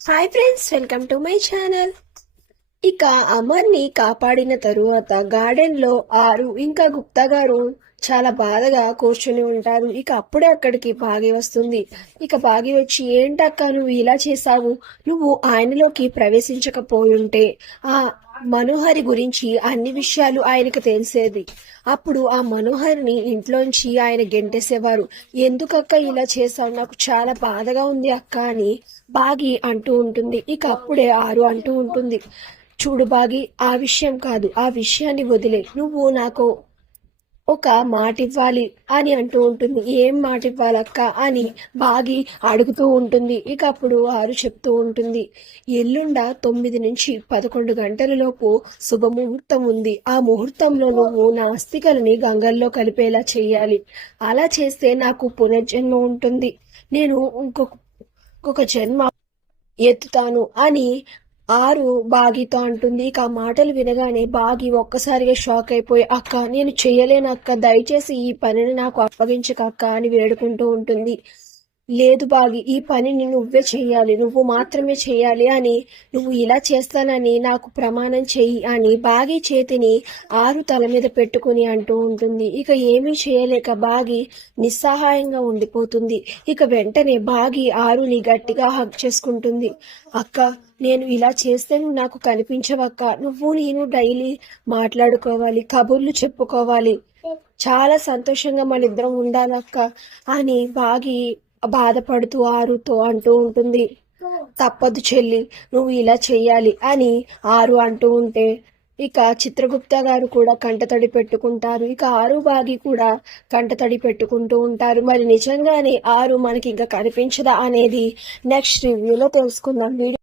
Hi friends welcome to my channel ఇక అమర్ని కాపాడిన తరువాత గార్డెన్లో ఆరు ఇంకా గుప్తా గారు చాలా బాధగా కూర్చుని ఉంటారు. ఇక అప్పుడే అక్కడికి బాగి వస్తుంది. ఇక బాగి వచ్చి ఏంటక్క నువ్వు ఇలా చేశావు? నువ్వు ఆయనలోకి ప్రవేశించకపోయుంటే ఆ మనోహరి గురించి అన్ని విషయాలు ఆయనకు తెలిసేది. అప్పుడు ఆ మనోహర్ని ఇంట్లోంచి ఆయన గెంటేసేవారు. ఎందుకక్క ఇలా చేశావు? నాకు చాలా బాధగా ఉంది అక్క అని బాగి అంటూ ఉంటుంది. ఇక అప్పుడే ఆరు అంటూ ఉంటుంది. చూడు బాగి ఆ విషయం కాదు. ఆ విషయాన్ని వదిలే. నువ్వు నాకు ఒక మాట ఇవ్వాలి అని అంటూ ఉంటుంది. ఏం మాట ఇవ్వాలక్క అని బాగి అడుగుతూ ఉంటుంది. ఇక అప్పుడు ఆరు చెప్తూ ఉంటుంది. ఎల్లుండ తొమ్మిది నుంచి పదకొండు గంటల లోపు శుభముహూర్తం ఉంది. ఆ ముహూర్తంలో నువ్వు నా అస్థికలని గంగల్లో కలిపేలా చేయాలి. అలా చేస్తే నాకు పునర్జన్మ ఉంటుంది. నేను ఇంకొక ఇంకొక జన్మ ఎత్తుతాను అని ఆరు బాగితో అంటుంది. ఇక ఆ మాటలు వినగానే బాగి ఒక్కసారిగా షాక్ అయిపోయి అక్క నేను చేయలేను అక్క దయచేసి ఈ పనిని నాకు అప్పగించక అక్క అని వేడుకుంటూ ఉంటుంది. లేదు బాగి ఈ పనిని నువ్వే చేయాలి నువ్వు మాత్రమే చేయాలి అని నువ్వు ఇలా చేస్తానని నాకు ప్రమాణం చెయ్యి అని బాగి చేతిని ఆరు తల మీద పెట్టుకుని అంటూ ఉంటుంది. ఇక ఏమీ చేయలేక బాగి నిస్సహాయంగా ఉండిపోతుంది. ఇక వెంటనే బాగి ఆరుని గట్టిగా హక్ చేసుకుంటుంది. అక్క నేను ఇలా చేస్తే నువ్వు నాకు కనిపించవక్క. నువ్వు నేను డైలీ మాట్లాడుకోవాలి కబుర్లు చెప్పుకోవాలి. చాలా సంతోషంగా మన ఇద్దరం ఉండాలక్క అని బాగి బాధపడుతూ ఆరుతో అంటూ ఉంటుంది. తప్పదు చెల్లి నువ్వు ఇలా చెయ్యాలి అని ఆరు అంటూ ఉంటే ఇక చిత్రగుప్త గారు కూడా కంటతడి పెట్టుకుంటారు. ఇక ఆరు బాగి కూడా కంటతడి పెట్టుకుంటూ ఉంటారు. మరి నిజంగానే ఆరు మనకి ఇంకా కనిపించదా అనేది నెక్స్ట్ రివ్యూలో తెలుసుకుందాం. వీడియో